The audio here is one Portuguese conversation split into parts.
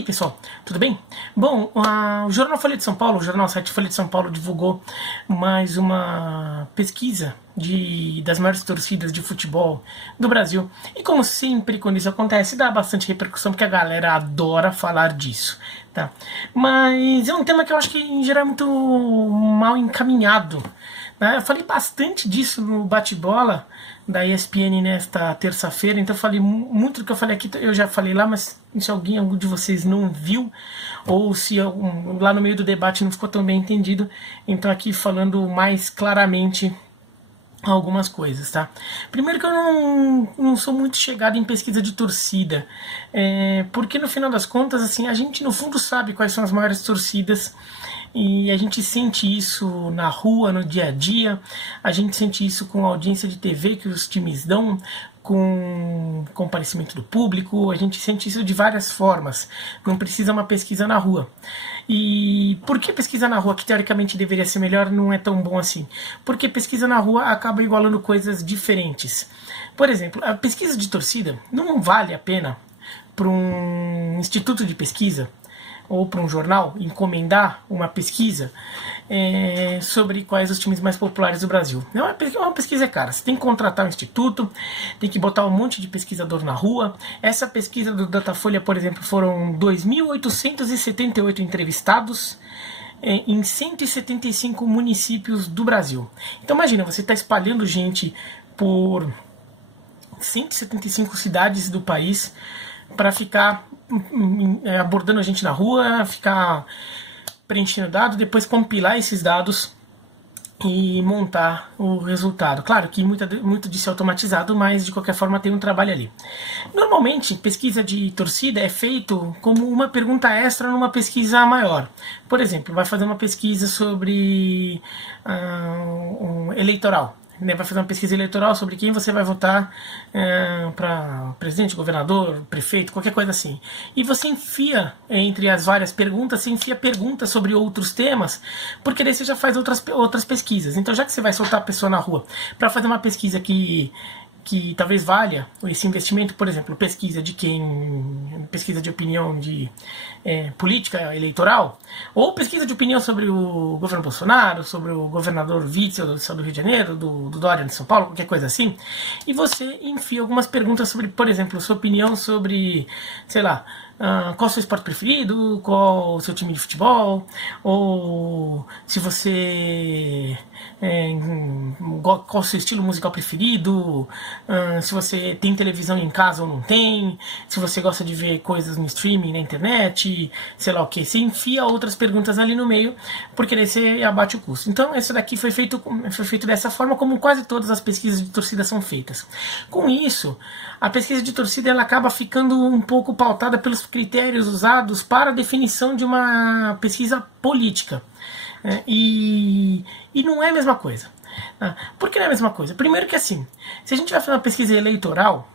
aí, pessoal, tudo bem? Bom, o Jornal Folha de São Paulo, o jornal site Folha de São Paulo divulgou mais uma pesquisa das maiores torcidas de futebol do Brasil. E como sempre, quando isso acontece, dá bastante repercussão, porque a galera adora falar disso, tá? Mas é um tema que eu acho que, em geral, é muito mal encaminhado, né? Eu falei bastante disso no bate-bola da ESPN nesta terça-feira, então eu falei muito do que eu falei aqui, eu já falei lá, mas se algum de vocês não viu, ou se lá no meio do debate não ficou tão bem entendido, então aqui falando mais claramente algumas coisas, tá? Primeiro que eu não sou muito chegado em pesquisa de torcida, porque no final das contas, assim, a gente no fundo sabe quais são as maiores torcidas, e a gente sente isso na rua, no dia a dia, a gente sente isso com a audiência de TV que os times dão, com comparecimento do público, a gente sente isso de várias formas, não precisa uma pesquisa na rua. E por que pesquisa na rua, que teoricamente deveria ser melhor, não é tão bom assim? Porque pesquisa na rua acaba igualando coisas diferentes. Por exemplo, a pesquisa de torcida não vale a pena para um instituto de pesquisa ou para um jornal encomendar uma pesquisa sobre quais os times mais populares do Brasil. Uma pesquisa é cara, você tem que contratar um instituto, tem que botar um monte de pesquisador na rua. Essa pesquisa do Datafolha, por exemplo, foram 2.878 entrevistados em 175 municípios do Brasil. Então imagina, você está espalhando gente por 175 cidades do país para ficar abordando a gente na rua, ficar preenchendo dados, depois compilar esses dados e montar o resultado. Claro que muito disso é automatizado, mas de qualquer forma tem um trabalho ali. Normalmente, pesquisa de torcida é feito como uma pergunta extra numa pesquisa maior. Por exemplo, vai fazer uma pesquisa sobre eleitoral. Vai fazer uma pesquisa eleitoral sobre quem você vai votar para presidente, governador, prefeito, qualquer coisa assim. E você enfia, entre as várias perguntas, você enfia perguntas sobre outros temas, porque daí você já faz outras pesquisas. Então, já que você vai soltar a pessoa na rua para fazer uma pesquisa que talvez valha esse investimento, por exemplo, pesquisa de opinião de política eleitoral, ou pesquisa de opinião sobre o governo Bolsonaro, sobre o governador Witzel do estado do Rio de Janeiro, do Dória de São Paulo, qualquer coisa assim, e você enfia algumas perguntas sobre, por exemplo, sua opinião sobre, sei lá, qual o seu esporte preferido, qual o seu time de futebol, ou se você qual o seu estilo musical preferido, se você tem televisão em casa ou não tem, se você gosta de ver coisas no streaming, na internet, sei lá o que. Você enfia outras perguntas ali no meio, porque daí você abate o custo. Então esse daqui foi feito dessa forma, como quase todas as pesquisas de torcida são feitas. Com isso, a pesquisa de torcida ela acaba ficando um pouco pautada pelos critérios usados para a definição de uma pesquisa política. E não é a mesma coisa. Por que não é a mesma coisa? Primeiro que assim, se a gente vai fazer uma pesquisa eleitoral,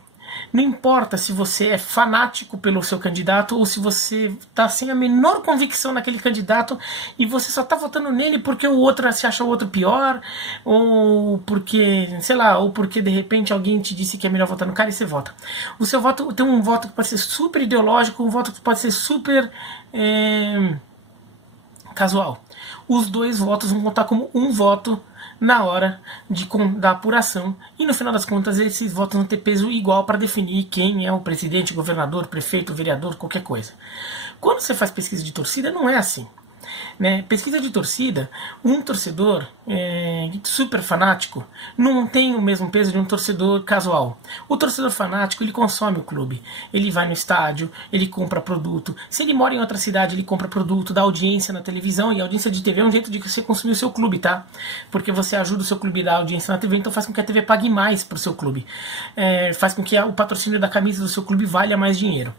não importa se você é fanático pelo seu candidato ou se você está sem a menor convicção naquele candidato e você só está votando nele porque o outro se acha o outro pior, ou porque, sei lá, ou porque de repente alguém te disse que é melhor votar no cara e você vota. O seu voto tem um voto que pode ser super ideológico, um voto que pode ser super casual. Os dois votos vão contar como um voto na hora da apuração, e no final das contas esses votos vão ter peso igual para definir quem é o presidente, governador, prefeito, vereador, qualquer coisa. Quando você faz pesquisa de torcida não é assim, né? Pesquisa de torcida, um torcedor super fanático não tem o mesmo peso de um torcedor casual. O torcedor fanático, ele consome o clube, ele vai no estádio, ele compra produto. Se ele mora em outra cidade, ele compra produto, dá audiência na televisão, e a audiência de TV é um jeito de você consumir o seu clube, tá? Porque você ajuda o seu clube a dar audiência na TV, então faz com que a TV pague mais pro seu clube, faz com que o patrocínio da camisa do seu clube valha mais dinheiro.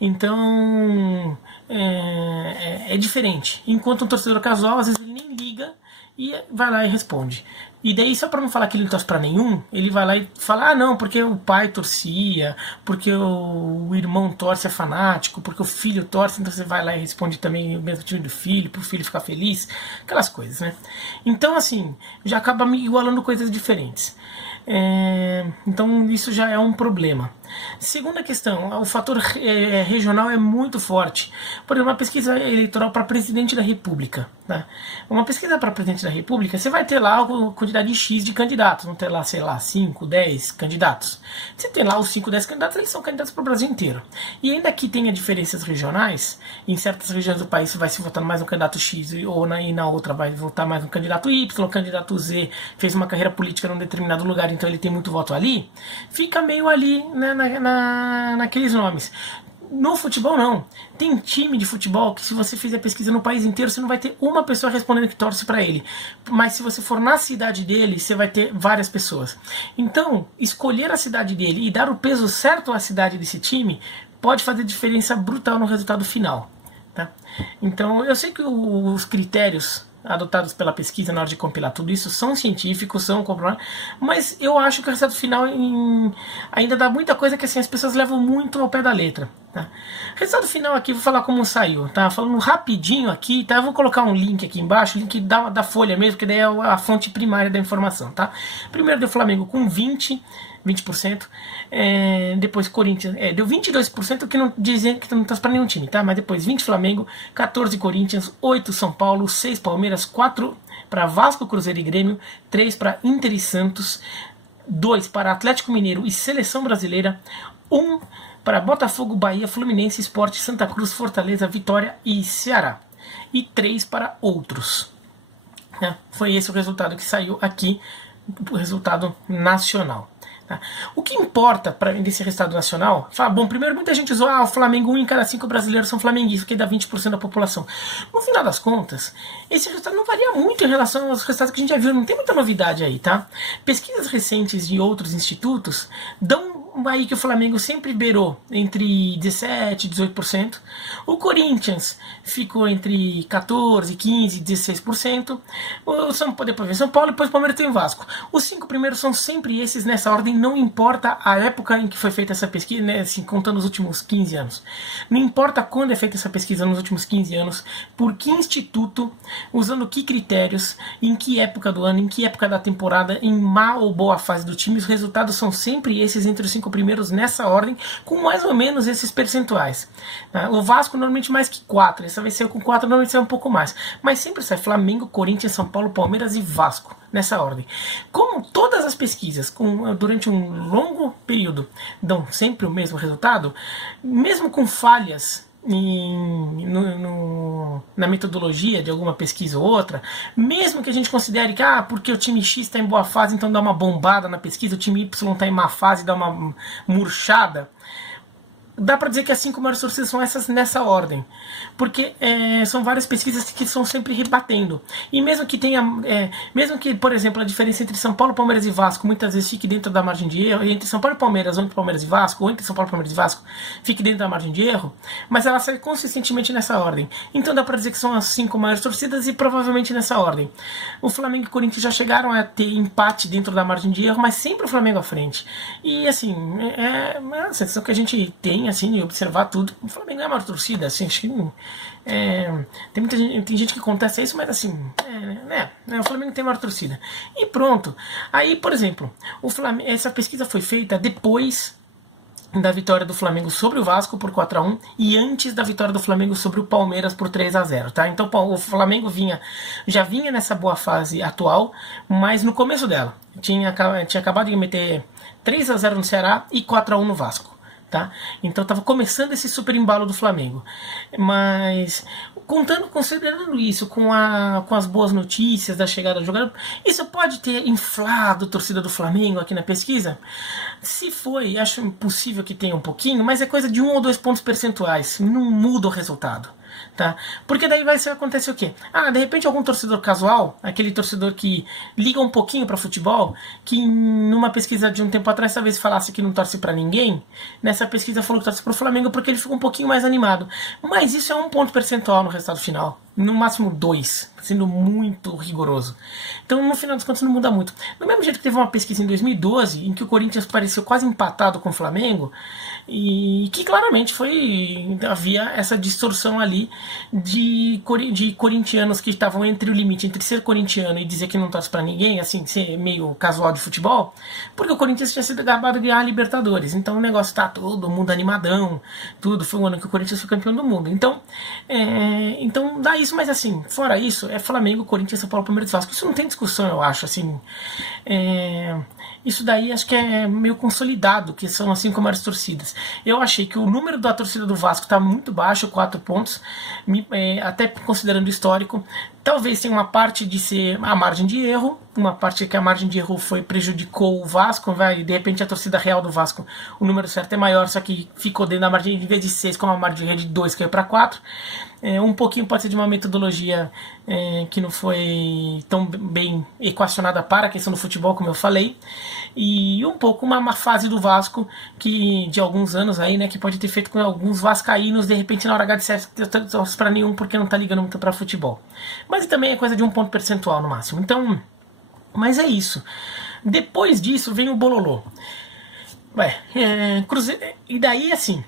Então é diferente. Enquanto um torcedor casual, às vezes ele nem liga e vai lá e responde. E daí, só para não falar que ele não torce para nenhum, ele vai lá e fala, não, porque o pai torcia, porque o irmão torce, é fanático, porque o filho torce, então você vai lá e responde também o mesmo time do filho, pro filho ficar feliz, aquelas coisas, né? Então, assim, já acaba me igualando coisas diferentes. Então isso já é um problema. Segunda questão, o fator regional é muito forte. Por exemplo, uma pesquisa eleitoral para presidente da República. Tá? Uma pesquisa para presidente da República, você vai ter lá a quantidade X de candidatos. Vão ter lá, sei lá, 5, 10 candidatos. Você tem lá os 5, 10 candidatos, eles são candidatos para o Brasil inteiro. E ainda que tenha diferenças regionais, em certas regiões do país vai se votar mais um candidato X, ou na outra vai votar mais um candidato Y, o candidato Z fez uma carreira política num determinado lugar, então ele tem muito voto ali. Fica meio ali, né, naqueles nomes. No futebol não. Tem time de futebol que se você fizer pesquisa no país inteiro, você não vai ter uma pessoa respondendo que torce para ele. Mas se você for na cidade dele, você vai ter várias pessoas. Então, escolher a cidade dele e dar o peso certo à cidade desse time pode fazer diferença brutal no resultado final. Tá? Então, eu sei que os critérios adotados pela pesquisa na hora de compilar tudo isso são científicos, são comprovados, mas eu acho que o resultado final ainda dá muita coisa que assim, as pessoas levam muito ao pé da letra. Tá? Resultado final aqui, vou falar como saiu, tá? Falando rapidinho aqui, tá? Eu vou colocar um link aqui embaixo, link da Folha mesmo, que daí é a fonte primária da informação, tá? Primeiro deu Flamengo com 20%, depois Corinthians deu 22%, que não dizem que não tá para nenhum time, tá? Mas depois 20 Flamengo, 14 Corinthians, 8 São Paulo, 6 Palmeiras, 4 para Vasco, Cruzeiro e Grêmio, 3 para Inter e Santos, 2 para Atlético Mineiro e Seleção Brasileira, 1 para Botafogo, Bahia, Fluminense, Sport, Santa Cruz, Fortaleza, Vitória e Ceará, e 3 para outros. Foi esse o resultado que saiu aqui, o resultado nacional. O que importa para desse resultado nacional? Fala, bom, primeiro muita gente usou o Flamengo, 1 em cada 5 brasileiros são flamenguistas, que dá 20% da população. No final das contas, esse resultado não varia muito em relação aos resultados que a gente já viu, não tem muita novidade aí, tá? Pesquisas recentes de outros institutos dão aí que o Flamengo sempre beirou entre 17% e 18%. O Corinthians ficou entre 14%, 15%, 16%. O São Paulo e depois o Palmeiras tem o Vasco. Os 5 primeiros são sempre esses nessa ordem, não importa a época em que foi feita essa pesquisa, né, assim, contando os últimos 15 anos. Não importa quando é feita essa pesquisa nos últimos 15 anos, por que instituto, usando que critérios, em que época do ano, em que época da temporada, em má ou boa fase do time, os resultados são sempre esses entre os 5 primeiros nessa ordem, com mais ou menos esses percentuais. O Vasco normalmente mais que 4, essa vai ser com 4, normalmente sai um pouco mais, mas sempre sai Flamengo, Corinthians, São Paulo, Palmeiras e Vasco nessa ordem. Como todas as pesquisas durante um longo período dão sempre o mesmo resultado, mesmo com falhas na metodologia de alguma pesquisa ou outra, mesmo que a gente considere que porque o time X está em boa fase, então dá uma bombada na pesquisa, o time Y está em má fase, dá uma murchada, dá para dizer que as 5 maiores torcidas são essas nessa ordem, porque são várias pesquisas que estão sempre rebatendo, e mesmo que tenha, mesmo que, por exemplo, a diferença entre São Paulo, Palmeiras e Vasco muitas vezes fique dentro da margem de erro, e entre São Paulo e Palmeiras, ou entre Palmeiras e Vasco, ou entre São Paulo, Palmeiras e Vasco, fique dentro da margem de erro, mas ela sai consistentemente nessa ordem, então dá para dizer que são as 5 maiores torcidas e provavelmente nessa ordem. O Flamengo e o Corinthians já chegaram a ter empate dentro da margem de erro, mas sempre o Flamengo à frente, e assim, a sensação que a gente tem assim, de observar tudo, o Flamengo é uma torcida, assim, acho que tem gente que contesta isso, mas assim, o Flamengo tem uma torcida. E pronto. Aí, por exemplo, essa pesquisa foi feita depois da vitória do Flamengo sobre o Vasco por 4-1 e antes da vitória do Flamengo sobre o Palmeiras por 3-0, tá? Então o Flamengo já vinha nessa boa fase atual, mas no começo dela tinha acabado de meter 3-0 no Ceará e 4-1 no Vasco. Tá? Então estava começando esse super embalo do Flamengo, mas considerando isso com as boas notícias da chegada do jogador, isso pode ter inflado a torcida do Flamengo aqui na pesquisa? Se foi, acho possível que tenha um pouquinho, mas é coisa de 1 ou 2 pontos percentuais, não muda o resultado. Tá? Porque daí vai acontecer o quê? De repente algum torcedor casual, aquele torcedor que liga um pouquinho para futebol, que numa pesquisa de um tempo atrás talvez falasse que não torce para ninguém, nessa pesquisa falou que torce para o Flamengo porque ele ficou um pouquinho mais animado. Mas isso é 1 ponto percentual no resultado final. no máximo 2, sendo muito rigoroso. Então, no final das contas, não muda muito. Do mesmo jeito que teve uma pesquisa em 2012, em que o Corinthians pareceu quase empatado com o Flamengo, e que claramente havia essa distorção ali de corintianos que estavam entre o limite entre ser corintiano e dizer que não torce pra ninguém, assim, ser meio casual de futebol, porque o Corinthians tinha sido acabado de ganhar a Libertadores. Então o negócio tá todo mundo animadão, tudo. Foi o ano que o Corinthians foi campeão do mundo. Então, então dá isso, mas assim, fora isso, é Flamengo, Corinthians, São Paulo, Palmeiras e Vasco. Isso não tem discussão, eu acho, assim. Isso daí acho que é meio consolidado, que são assim como as torcidas. Eu achei que o número da torcida do Vasco está muito baixo, 4 pontos, até considerando o histórico. Talvez tenha uma parte de ser a margem de erro, uma parte que a margem de erro prejudicou o Vasco, de repente a torcida real do Vasco, o número certo é maior, só que ficou dentro da margem, em vez de 6, com a margem de erro de 2, caiu para 4. Um pouquinho pode ser de uma metodologia que não foi tão bem equacionada para a questão do futebol, como eu falei, e um pouco uma fase do Vasco que de alguns anos aí, né, que pode ter feito com alguns vascaínos, de repente na hora H de certo, não torce para nenhum porque não tá ligando muito para futebol. Mas também é coisa de 1 ponto percentual no máximo. Então, mas é isso. Depois disso vem o bololô. Cruzeiro, e daí assim,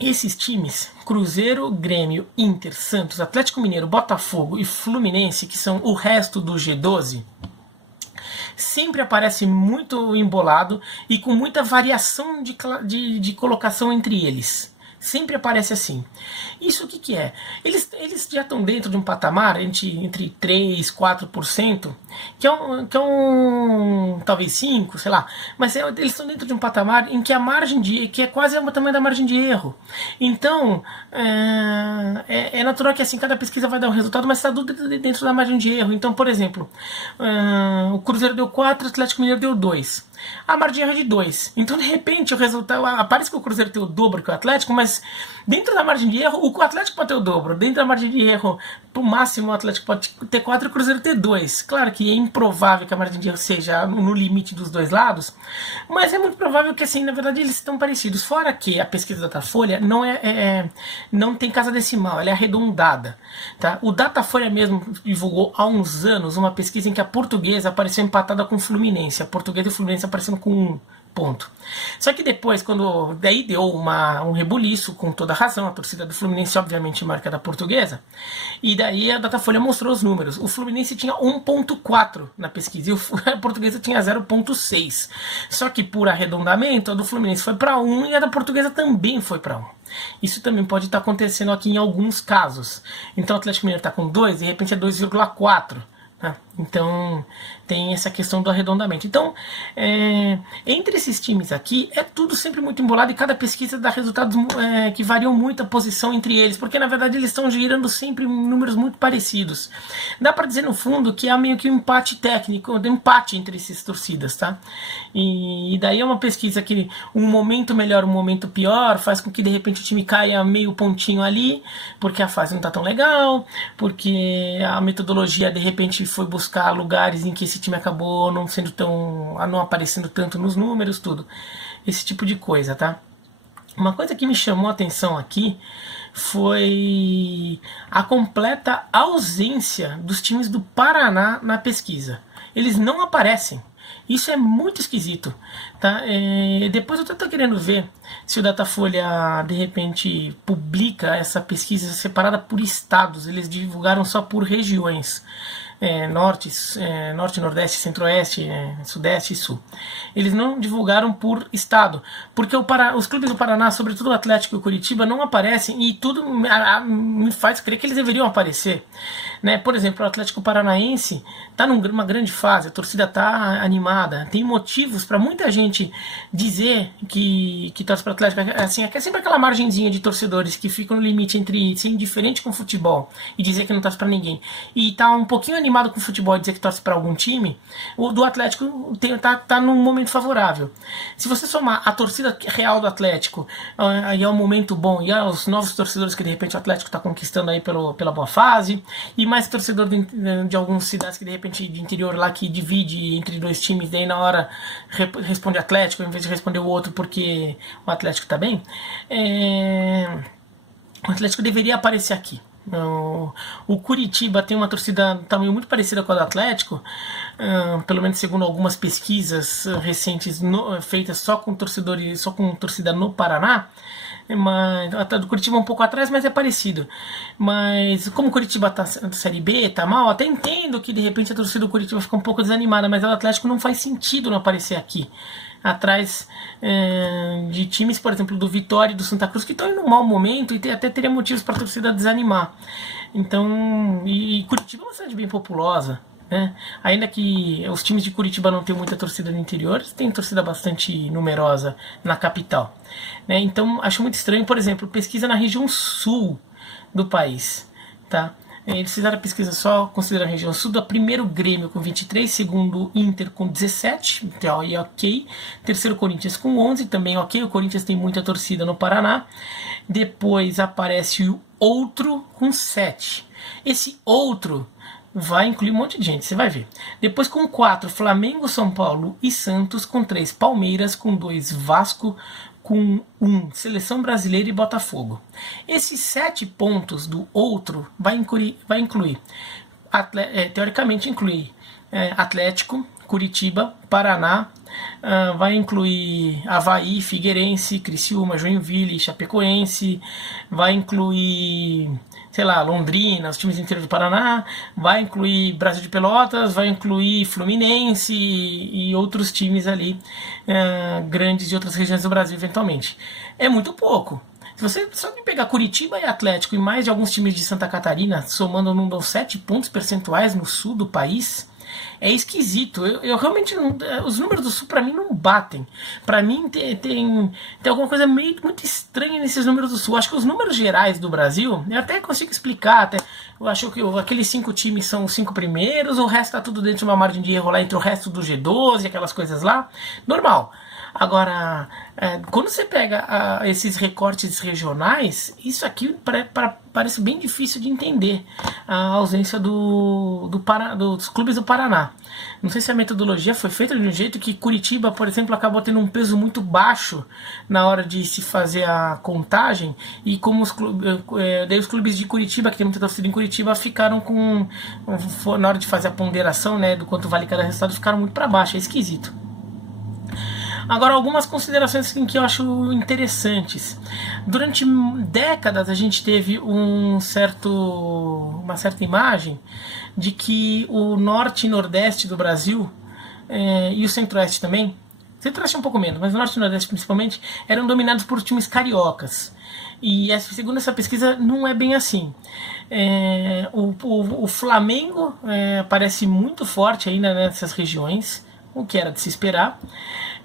esses times, Cruzeiro, Grêmio, Inter, Santos, Atlético Mineiro, Botafogo e Fluminense, que são o resto do G12, sempre aparece muito embolado e com muita variação de colocação entre eles. Sempre aparece assim. Isso o que é? Eles já estão dentro de um patamar entre 3%, 4%, que é um talvez 5%, sei lá. Mas eles estão dentro de um patamar em que a margem que é quase o tamanho da margem de erro. Então, é natural que assim cada pesquisa vai dar um resultado, mas está dentro da margem de erro. Então, por exemplo, o Cruzeiro deu 4, o Atlético Mineiro deu 2. A margem de erro é de 2. Então, de repente, o resultado... Parece que o Cruzeiro tem o dobro que o Atlético, mas dentro da margem de erro, o Atlético pode ter o dobro. Dentro da margem de erro, pro máximo, o Atlético pode ter 4 e o Cruzeiro ter 2. Claro que é improvável que a margem de erro seja no limite dos dois lados, mas é muito provável que, assim, na verdade, eles estão parecidos. Fora que a pesquisa da Datafolha não tem casa decimal, ela é arredondada. Tá? O Datafolha mesmo divulgou há uns anos uma pesquisa em que a Portuguesa apareceu empatada com o Fluminense. A Portuguesa e o Fluminense aparecendo com 1 ponto. Só que depois, daí deu um rebuliço, com toda razão, a torcida do Fluminense obviamente marca da Portuguesa, e daí a Datafolha mostrou os números. O Fluminense tinha 1.4 na pesquisa e a Portuguesa tinha 0.6. Só que por arredondamento, a do Fluminense foi para 1 e a da Portuguesa também foi para 1. Isso também pode estar acontecendo aqui em alguns casos. Então o Atlético Mineiro está com 2, de repente é 2,4. Então tem essa questão do arredondamento. Então, entre esses times aqui, é tudo sempre muito embolado e cada pesquisa dá resultados que variam muito a posição entre eles, porque na verdade eles estão girando sempre números muito parecidos. Dá para dizer no fundo que há meio que um empate técnico, um empate entre essas torcidas, tá? E daí é uma pesquisa que um momento melhor, um momento pior, faz com que de repente o time caia meio pontinho ali, porque a fase não está tão legal, porque a metodologia de repente foi buscar lugares em que esse time acabou não aparecendo tanto nos números, tudo. Esse tipo de coisa, tá? Uma coisa que me chamou a atenção aqui foi a completa ausência dos times do Paraná na pesquisa. Eles não aparecem. Isso é muito esquisito, tá? Depois eu estou querendo ver se o Datafolha de repente publica essa pesquisa separada por estados. Eles divulgaram só por regiões. Norte, Nordeste, Centro-Oeste, Sudeste e Sul. Eles não divulgaram por estado, porque os clubes do Paraná, sobretudo o Atlético e o Curitiba, não aparecem e tudo me faz crer que eles deveriam aparecer. Né? Por exemplo, o Atlético Paranaense está numa grande fase, a torcida está animada, tem motivos para muita gente dizer que torce para o Atlético. Assim, é sempre aquela margenzinha de torcedores que ficam no limite entre ser indiferente com o futebol e dizer que não torce para ninguém e tá um pouquinho animado com o futebol e dizer que torce para algum time. O do Atlético tá num momento favorável. Se você somar a torcida real do Atlético aí é um momento bom, e os novos torcedores que de repente o Atlético está conquistando aí pela boa fase, e mais torcedor de algumas cidades que de repente de interior lá que divide entre dois times, daí na hora responde Atlético em vez de responder o outro porque o Atlético está bem, o Atlético deveria aparecer aqui. O Curitiba tem uma torcida tamanho muito parecida com a do Atlético, pelo menos segundo algumas pesquisas recentes feitas só com torcedores, só com torcida no Paraná. Mas a do Curitiba é um pouco atrás, mas é parecido. Mas como o Curitiba tá na Série B, tá mal, até entendo que de repente a torcida do Curitiba fica um pouco desanimada, mas o Atlético não faz sentido não aparecer aqui. Atrás de times, por exemplo, do Vitória e do Santa Cruz, que estão em um mau momento e até teria motivos para a torcida desanimar. Então, e Curitiba é uma cidade bem populosa, né? Ainda que os times de Curitiba não tenham muita torcida no interior, tem torcida bastante numerosa na capital, né? Então, acho muito estranho, por exemplo, pesquisa na região sul do país, tá? Eles fizeram a pesquisa só considerando a região sul, do primeiro Grêmio com 23, segundo Inter com 17, então aí ok, terceiro Corinthians com 11, também ok, o Corinthians tem muita torcida no Paraná, depois aparece o outro com 7, esse outro vai incluir um monte de gente, você vai ver. Depois com 4, Flamengo, São Paulo e Santos, com 3, Palmeiras, com 2, Vasco, com 1, Seleção Brasileira e Botafogo. Esses 7 pontos do outro vai incluir teoricamente inclui Atlético, Curitiba, Paraná, vai incluir Avaí, Figueirense, Criciúma, Joinville, Chapecoense, vai incluir, sei lá, Londrina, os times inteiros do Paraná, vai incluir Brasil de Pelotas, vai incluir Fluminense e outros times ali grandes de outras regiões do Brasil eventualmente. É muito pouco. Se você só pegar Curitiba e Atlético e mais de alguns times de Santa Catarina, somando não dão 7 pontos percentuais no sul do país, é esquisito. Eu realmente não, os números do Sul para mim não batem. Para mim tem alguma coisa muito estranha nesses números do Sul. Acho que os números gerais do Brasil, eu até consigo explicar. Eu acho que aqueles 5 times são os 5 primeiros, o resto tá tudo dentro de uma margem de erro lá entre o resto do G12, aquelas coisas lá. Normal. Agora, quando você pega esses recortes regionais, isso aqui parece bem difícil de entender, a ausência dos clubes do Paraná. Não sei se a metodologia foi feita de um jeito que Curitiba, por exemplo, acabou tendo um peso muito baixo na hora de se fazer a contagem, e como daí os clubes de Curitiba, que tem muita torcida em Curitiba, ficaram na hora de fazer a ponderação, né, do quanto vale cada resultado, ficaram muito para baixo. É esquisito. Agora, algumas considerações que eu acho interessantes. Durante décadas a gente teve uma certa imagem de que o norte e nordeste do Brasil, e o centro-oeste também, centro-oeste um pouco menos, mas o norte e nordeste principalmente, eram dominados por times cariocas. E segundo essa pesquisa não é bem assim. O Flamengo parece muito forte ainda nessas regiões, o que era de se esperar.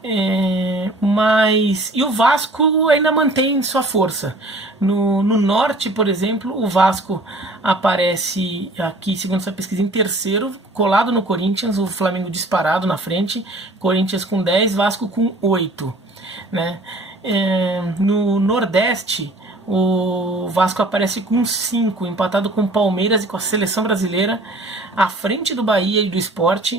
E o Vasco ainda mantém sua força. No norte, por exemplo, o Vasco aparece aqui, segundo essa pesquisa, em terceiro, colado no Corinthians, o Flamengo disparado na frente, Corinthians com 10, Vasco com 8, né? No nordeste, o Vasco aparece com 5, empatado com o Palmeiras e com a Seleção Brasileira, à frente do Bahia e do Sport,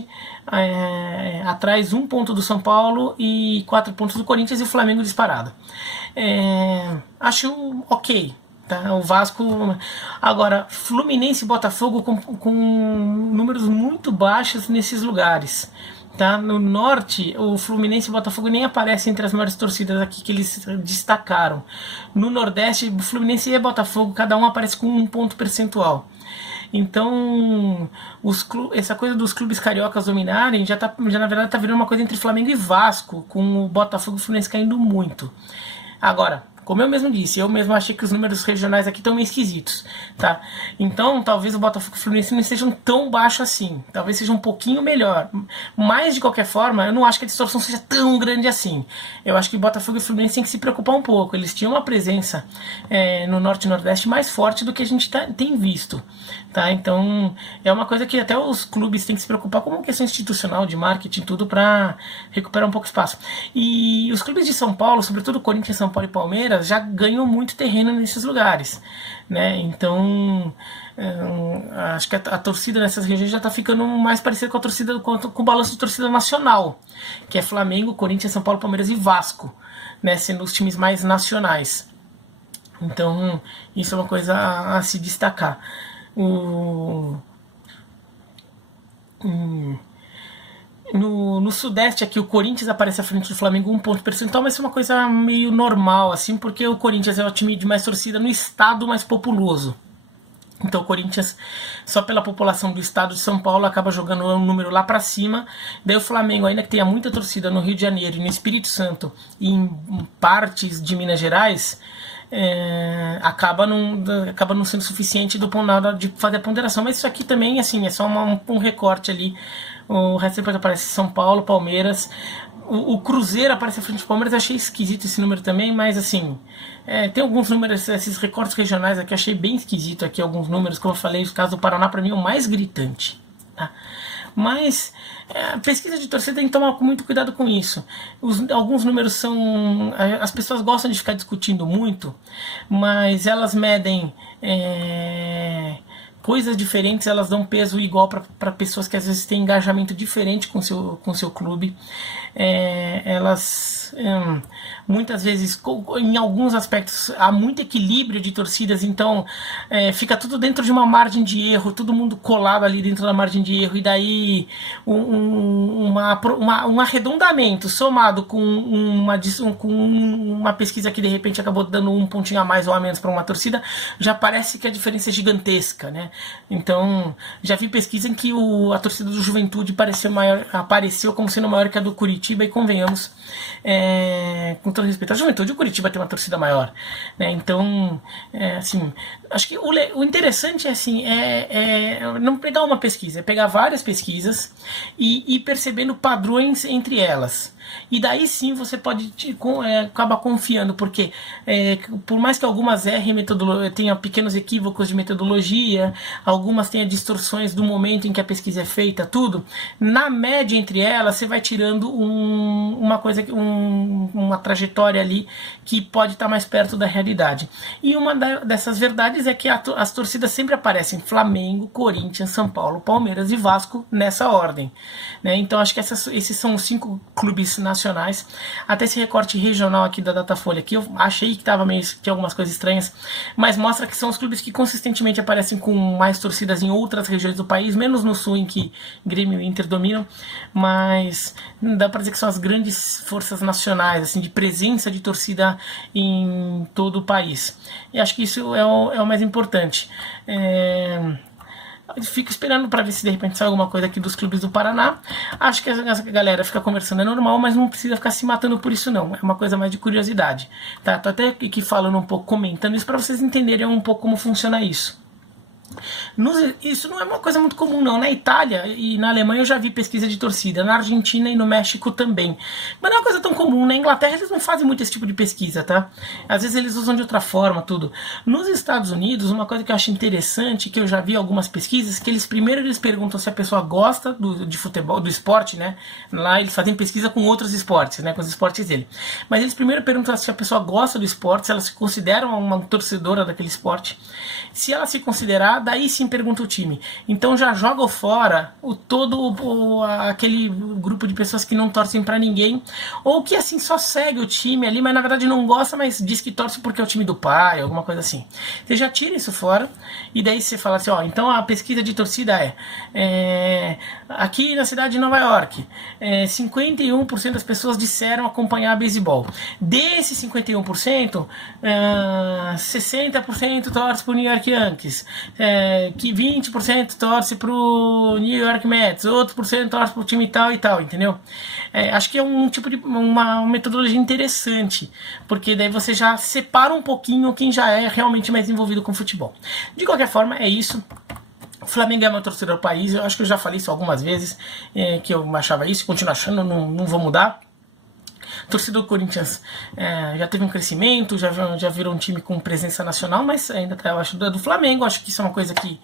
atrás 1 ponto do São Paulo e 4 pontos do Corinthians, e o Flamengo disparado. Acho ok. Tá? O Vasco. Agora, Fluminense e Botafogo com números muito baixos nesses lugares. Tá? No norte, o Fluminense e o Botafogo nem aparecem entre as maiores torcidas aqui que eles destacaram. No nordeste, o Fluminense e o Botafogo, cada um aparece com 1 ponto percentual. Então, essa coisa dos clubes cariocas dominarem já na verdade está virando uma coisa entre Flamengo e Vasco, com o Botafogo e o Fluminense caindo muito. Agora, como eu mesmo disse, eu mesmo achei que os números regionais aqui estão meio esquisitos, tá? Então, talvez o Botafogo e o Fluminense não estejam tão baixo assim. Talvez seja um pouquinho melhor. Mas, de qualquer forma, eu não acho que a distorção seja tão grande assim. Eu acho que o Botafogo e o Fluminense têm que se preocupar um pouco. Eles tinham uma presença no Norte e Nordeste mais forte do que a gente tem visto, tá? Então, é uma coisa que até os clubes têm que se preocupar como questão institucional, de marketing, tudo, para recuperar um pouco de espaço. E os clubes de São Paulo, sobretudo Corinthians, São Paulo e Palmeiras, já ganhou muito terreno nesses lugares, né? Então, acho que a torcida nessas regiões já está ficando mais parecida com a torcida, com o balanço de torcida nacional, que é Flamengo, Corinthians, São Paulo, Palmeiras e Vasco, né? Sendo os times mais nacionais. Então, isso é uma coisa a se destacar. O, no Sudeste aqui, o Corinthians aparece à frente do Flamengo 1 ponto percentual, mas isso é uma coisa meio normal, assim, porque o Corinthians é o time de mais torcida no estado mais populoso. Então o Corinthians, só pela população do estado de São Paulo, acaba jogando um número lá pra cima. Daí o Flamengo, ainda que tenha muita torcida no Rio de Janeiro e no Espírito Santo e em partes de Minas Gerais, acaba não sendo suficiente do ponto nada de fazer a ponderação. Mas isso aqui também, assim, é só um recorte ali. O resto depois aparece São Paulo, Palmeiras. O Cruzeiro aparece à frente do Palmeiras. Achei esquisito esse número também, mas assim, tem alguns números, esses recortes regionais aqui, achei bem esquisito aqui alguns números. Como eu falei, o caso do Paraná para mim é o mais gritante, tá? Mas pesquisa de torcida tem que tomar muito cuidado com isso. Alguns números são... As pessoas gostam de ficar discutindo muito, mas elas medem coisas diferentes, elas dão peso igual para pessoas que às vezes têm engajamento diferente com seu clube. Elas muitas vezes, em alguns aspectos, há muito equilíbrio de torcidas, então fica tudo dentro de uma margem de erro, todo mundo colado ali dentro da margem de erro, e daí um arredondamento somado com uma pesquisa que de repente acabou dando um pontinho a mais ou a menos para uma torcida, já parece que a diferença é gigantesca, né? Então, já vi pesquisa em que a torcida do Juventude apareceu como sendo maior que a do Curitiba, e convenhamos, com todo respeito à Juventude, o Curitiba tem uma torcida maior, né? Então, assim, acho que o interessante não pegar uma pesquisa, é pegar várias pesquisas e ir percebendo padrões entre elas. E daí sim você pode acabar confiando, porque por mais que algumas tenham pequenos equívocos de metodologia, algumas tenham distorções do momento em que a pesquisa é feita, tudo, na média entre elas você vai tirando uma trajetória ali que pode estar mais perto da realidade. E uma dessas verdades é que as torcidas sempre aparecem: Flamengo, Corinthians, São Paulo, Palmeiras e Vasco, nessa ordem, né? Então acho que esses são os 5 clubes nacionais. Até esse recorte regional aqui da Datafolha, que eu achei que tinha algumas coisas estranhas, mas mostra que são os clubes que consistentemente aparecem com mais torcidas em outras regiões do país, menos no sul, em que Grêmio e Inter dominam, mas dá para dizer que são as grandes forças nacionais, assim, de presença de torcida em todo o país. E acho que isso é o mais importante. Fico esperando para ver se de repente sai alguma coisa aqui dos clubes do Paraná. Acho que a galera fica conversando, é normal, mas não precisa ficar se matando por isso não. É uma coisa mais de curiosidade, tá? Tô até aqui falando um pouco, comentando isso para vocês entenderem um pouco como funciona isso. Isso não é uma coisa muito comum não. Na Itália e na Alemanha eu já vi pesquisa de torcida, na Argentina e no México também, mas não é uma coisa tão comum. Na Inglaterra eles não fazem muito esse tipo de pesquisa, tá? Às vezes eles usam de outra forma, tudo. Nos Estados Unidos, uma coisa que eu acho interessante, que eu já vi algumas pesquisas, que eles perguntam se a pessoa gosta de futebol, do esporte, né? Lá eles fazem pesquisa com outros esportes, né? Com os esportes dele. Mas eles primeiro perguntam se a pessoa gosta do esporte, se ela se considera uma torcedora daquele esporte. Se ela se considerar, daí sim pergunta o time. Então já joga fora aquele grupo de pessoas que não torcem pra ninguém, ou que assim só segue o time ali, mas na verdade não gosta, mas diz que torce porque é o time do pai, alguma coisa assim. Você já tira isso fora, e daí você fala assim, então a pesquisa de torcida aqui na cidade de Nova York, 51% das pessoas disseram acompanhar beisebol. Desses 51%, 60% torce pro New York Yankees, que 20% torce pro New York Mets, outro por cento torce pro time tal e tal, entendeu? Acho que é um tipo de uma metodologia interessante, porque daí você já separa um pouquinho quem já é realmente mais envolvido com futebol. De qualquer forma, é isso. O Flamengo é uma torcida do país, eu acho que eu já falei isso algumas vezes, que eu achava isso, continuo achando, não vou mudar. A torcida do Corinthians já teve um crescimento, já virou um time com presença nacional, mas ainda eu acho do Flamengo, acho que isso é uma coisa que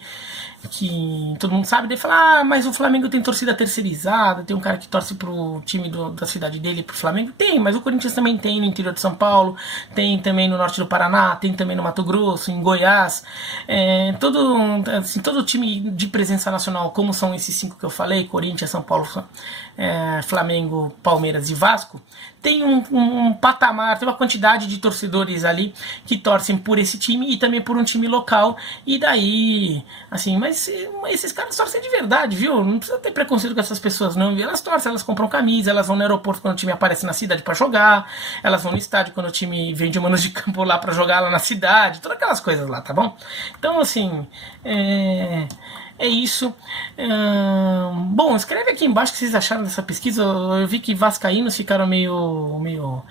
todo mundo sabe. Daí fala, mas o Flamengo tem torcida terceirizada, tem um cara que torce pro time da cidade dele, pro Flamengo. Tem, mas o Corinthians também tem no interior de São Paulo, tem também no norte do Paraná, tem também no Mato Grosso, em Goiás. Todo time de presença nacional, como são esses 5 que eu falei, Corinthians, São Paulo, Flamengo, Palmeiras e Vasco, tem um patamar, tem uma quantidade de torcedores ali que torcem por esse time e também por um time local, e daí, assim, mas esses caras torcem de verdade, viu? Não precisa ter preconceito com essas pessoas, não. Elas torcem, elas compram camisa, elas vão no aeroporto quando o time aparece na cidade pra jogar, elas vão no estádio quando o time vende manos de campo lá pra jogar lá na cidade, todas aquelas coisas lá, tá bom? Então, assim, é isso. Bom, escreve aqui embaixo o que vocês acharam dessa pesquisa. Eu vi que vascaínos ficaram meio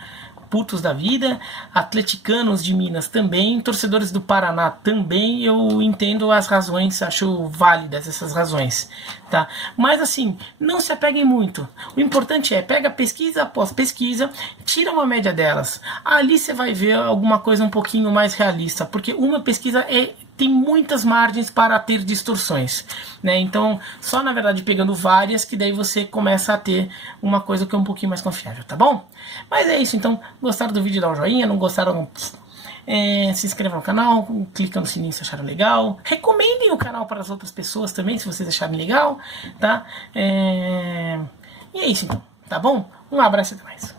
putos da vida, atleticanos de Minas também, torcedores do Paraná também. Eu entendo as razões, acho válidas essas razões, tá? Mas assim, não se apeguem muito. O importante é, pega pesquisa após pesquisa, tira uma média delas. Ali você vai ver alguma coisa um pouquinho mais realista, porque uma pesquisa tem muitas margens para ter distorções, né? Então, só na verdade pegando várias que daí você começa a ter uma coisa que é um pouquinho mais confiável, tá bom? Mas é isso, então, gostaram do vídeo, dá um joinha, não gostaram, se inscrevam no canal, clica no sininho se acharam legal, recomendem o canal para as outras pessoas também, se vocês acharem legal, tá? E é isso então, tá bom? Um abraço e até mais.